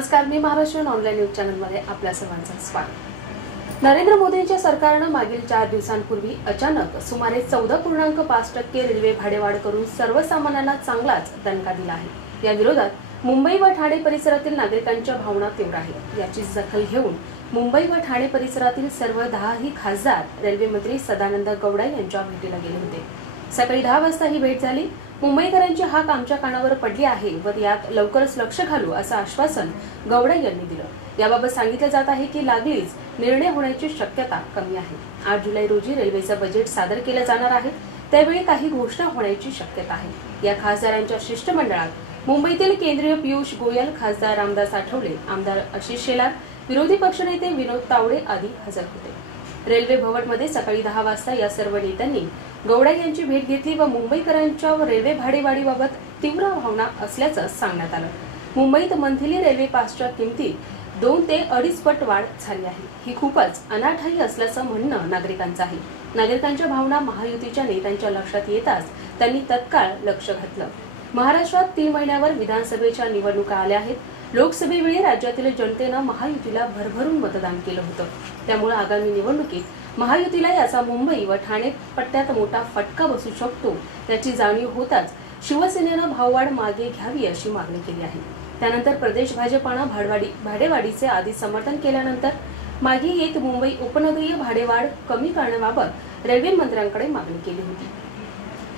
नमस्कार, मी Maharashtra online news चॅनलमध्ये आपल्या सर्वांचं स्वागत। नरेंद्र मोदींच्या सरकारनं मागील 4 दिवसांपूर्वी अचानक सुमारे 14.5% रेल्वे भाडेवाढ करून सर्वसामान्यांना चांगलाच दणका दिला आहे। या विरोधात मुंबई व ठाणे परिसरातील नागरिकांच्या भावना तीव्र आहेत। याची दखल घेऊन मुंबई व ठाणे परिसरातील सर्व 10ही खासदार रेल्वे मंत्री सदानंद गौडा यांच्या भेटीला गेले होते। सकाळी 10 वाजता ही भेट झाली। मुंबईकरांची हाक आमच्या कानावर पडली आहे व यात लवकरच लक्ष घालू असं आश्वासन गौडा यांनी दिलं। याबाबत सांगितलं जात आहे की लागलीच निर्णय होण्याची शक्यता कमी आहे। 8 जुलै रोजी रेल्वेचं बजेट सादर केलं जाणार आहे, त्यावेळी काही घोषणा होण्याची शक्यता आहे। या खासदारांच्या शिष्टमंडळात मुंबईतील केंद्रीय पीयूष गोयल, खासदार रामदास आठवले, आमदार आशिष शेलार, विरोधी पक्षनेते विनोद तावडे आदी हजर होते। रेल्वे भवनमध्ये सकाळी 10 वाजता या सर्व नेत्यांनी गौडा यांची भेट घेतली व मुंबईकरांच्या रेल्वे भाडेवाढीबाबत तीव्र भावना असल्याचं सांगण्यात आलं। मुंबईत मंथली रेल्वे पासच्या किमतीत 2 ते 2.5 पट वाढ झाली आहे। ही खूपच अनाठायी असल्याचं म्हणणं नागरिकांचं आहे। नागरिकांच्या भावना महायुतीच्या नेत्यांच्या लक्षात येताच त्यांनी तत्काळ लक्ष घातलं। महाराष्ट्रात 3 महिन्यावर विधानसभेच्या निवडणुका आल्या आहेत। लोकसभेवेळी राज्यातील जनतेनं महायुतीला भरभरून मतदान केलं होतं, त्यामुळे आगामी निवडणुकीत महायुतीला याचा मुंबई व ठाणे पट्ट्यात मोठा फटका बसू शकतो याची जाणीव होताच शिवसेनेनं भाववाढ मागे घ्यावी अशी मागणी केली आहे। त्यानंतर प्रदेश भाजपानं भाडेवाढीचे आधी समर्थन केल्यानंतर मागे येत मुंबई उपनगरीय भाडेवाढ कमी करण्याबाबत रेल्वे मंत्र्यांकडे मागणी केली होती।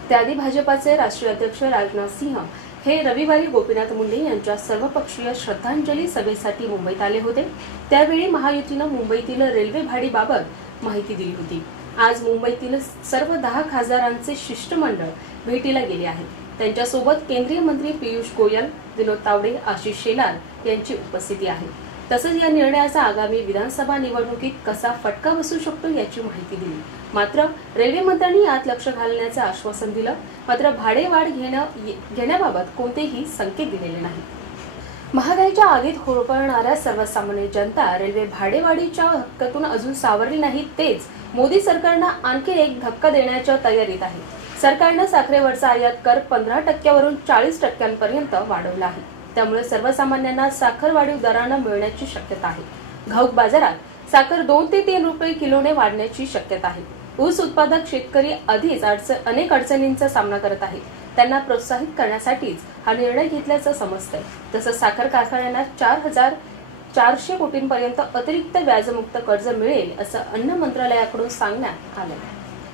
त्याआधी भाजपाचे राष्ट्रीय अध्यक्ष राजनाथ सिंह हे रविवारी गोपीनाथ मुंडे यांच्या सर्वपक्षीय श्रद्धांजली सभेसाठी मुंबईत आले होते। त्यावेळी महायुतीनं मुंबईतील रेल्वे भाडेबाबत माहिती दिली होती। आज मुंबईतील सर्व 10 खासदारांचे शिष्टमंडळ भेटीला गेले आहे। त्यांच्यासोबत केंद्रीय मंत्री पीयूष गोयल, विनोद तावडे, आशिष शेलार यांची उपस्थिती आहे। तसंच या निर्णयाचा आगामी विधानसभा निवडणुकीत कसा फटका बसू शकतो याची माहिती दिली। मात्र रेल्वे मंत्र्यांनी यात लक्ष घालण्याचे आश्वासन दिलं, मात्र भाडेवाढ घेण्याबाबत कोणतेही संकेत दिलेले नाही। महागाईच्या आगीत होरपळणाऱ्या सर्वसामान्य जनता रेल्वे भाडेवाढीच्या धक्क्यातून अजून सावरली नाही, तेच मोदी सरकारनं आणखी एक धक्का देण्याच्या तयारीत आहे। सरकारनं साखरेवरचा आयात कर 15% वरून 40% वाढवला आहे। त्यामुळे सर्वसामान्यांना साखर वाढीव दरानं मिळण्याची शक्यता आहे। घाऊक बाजारात साखर 2 ते 3 रुपये किलोने वाढण्याची शक्यता आहे। ऊस उत्पादक शेतकरी आधीच अनेक अडचणींचा सामना करत आहे। त्यांना प्रोत्साहित करण्यासाठीच हा निर्णय घेतल्याचं समजतंय। तसंच साखर कारखान्यांना 4,400 कोटींपर्यंत अतिरिक्त व्याजमुक्त कर्ज मिळेल असं अन्न मंत्रालयाकडून सांगण्यात आलं।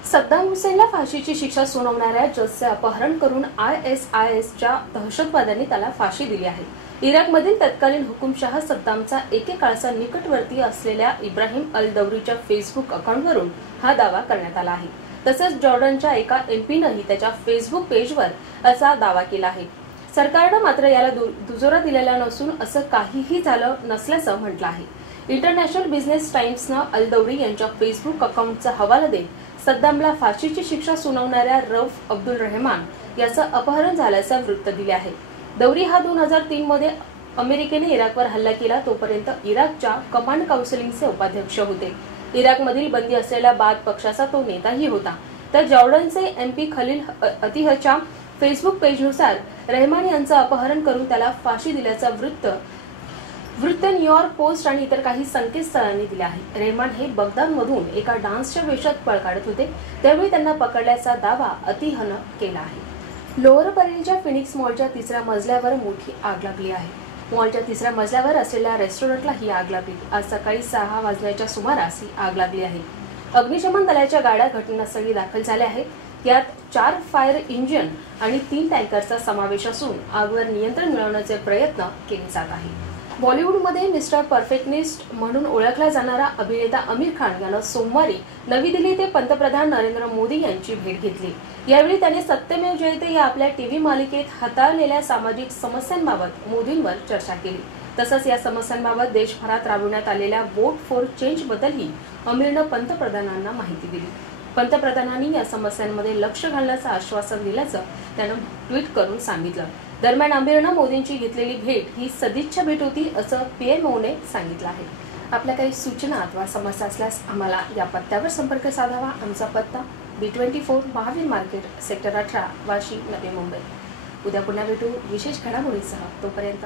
सद्दाम हुसेनला फाशीची शिक्षा सुनावणाऱ्या जजचे अपहरण करून ISISच्या दहशतवाद्यांनी त्याला फाशी दिली आहे। इराकमधील तत्कालीन हुकुमशाह सद्दामचा एकेकाळचा निकटवर्ती असलेल्या इब्राहिम अल दौरीच्या फेसबुक अकाउंटवरून हा दावा करण्यात आला आहे। तसंच जॉर्डनच्या एका एमपीनंही त्याच्या फेसबुक पेजवर असा दावा केला आहे। सरकारनं मात्र याला दुजोरा दिलेला नसून असं काहीही झालं नसल्याचं म्हटलं आहे। इंटरनॅशनल बिझनेस टाइम्सनं अल दौरी यांच्या फेसबुक अकाउंटचा हवाला देत सद्दामला फाशीची शिक्षा सुनावणाऱ्या रौफ अब्दुल रहमान याचं अपहरण झाल्याचं वृत्त दिले आहे। दौरी हा 2003 मध्ये अमेरिकेने इराकवर हल्ला केला तोपर्यंत इराकच्या कमांड काउन्सिलचे उपाध्यक्ष होते। इराकमधील बंदी असलेल्या बाथ पक्षाचा तो नेताही होता। तर जॉर्डनचे एमपी खलील अतिहच्या फेसबुक पेजनुसार रहमान यांचं अपहरण करून त्याला फाशी दिल्याचं वृत्त न्यूयॉर्क पोस्ट आणि इतर काही संकेतस्थळांनी दिले आहे। रहमान हे बगदादमधून एका डान्सच्या वेशात पळ काढत होते, त्यावेळी त्यांना पकडल्याचा दावा अतिहनं केला आहे। लोअर परेलच्या फिनिक्स मॉलच्या 3ऱ्या मजल्यावर मोठी आग लागली आहे। मॉलच्या 3ऱ्या मजल्यावर असलेल्या रेस्टॉरंटला ही आग लागली। आज सकाळी 6 वाजण्याच्या सुमारास ही आग लागली आहे। अग्निशमन दलाच्या गाड्या घटनास्थळी दाखल झाल्या आहेत। यात 4 फायर इंजिन आणि 3 टँकरचा समावेश असून आगवर नियंत्रण मिळवण्याचे प्रयत्न केले जात आहेत। बॉलिवूडमध्ये मिस्टर परफेक्टनिस्ट म्हणून ओळखला जाणारा अभिनेता आमिर खान यानं सोमवारी नवी दिल्ली येथे पंतप्रधान नरेंद्र मोदी यांची भेट घेतली। यावेळी त्याने सत्यमेव जयते या आपल्या टीव्ही मालिकेत हाताळलेल्या सामाजिक समस्यांबाबत मोदींवर चर्चा केली। तसंच या समस्यांबाबत देशभरात राबवण्यात आलेल्या वोट फॉर चेंज बद्दलही आमिरनं पंतप्रधानांना माहिती दिली। पंतप्रधानांनी या समस्यांमध्ये लक्ष घालण्याचं आश्वासन दिल्याचं त्यानं ट्विट करून सांगितलं। दरम्यान आमिरनं मोदींची घेतलेली भेट ही सदिच्छा भेट होती असं PMOने सांगितलं आहे। आपल्या काही सूचना अथवा समस्या असल्यास आम्हाला या पत्त्यावर संपर्क साधावा। आमचा पत्ता B24 Mahavir market sector 18 Vashi, Navi Mumbai. उद्या पुन्हा भेटू विशेष घडामोडींसह। तोपर्यंत